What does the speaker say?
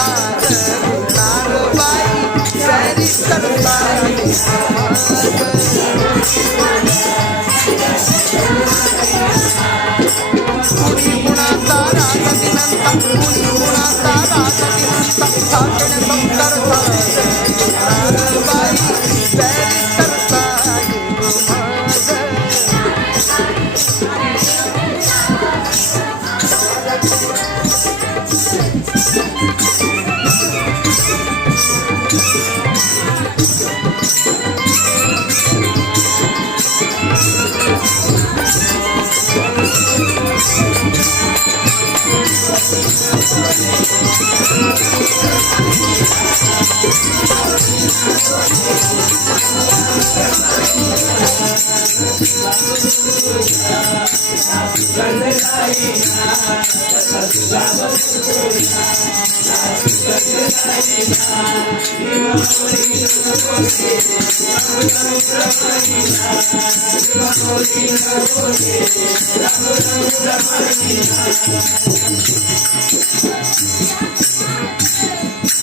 संसार गुरणार बाई सैरी करता कुणी गुणाचा राग दिनंता कुणी गुणाचा राग दिनंता ठाकणे संसार गुरणार बाई सैरी करता Thank you.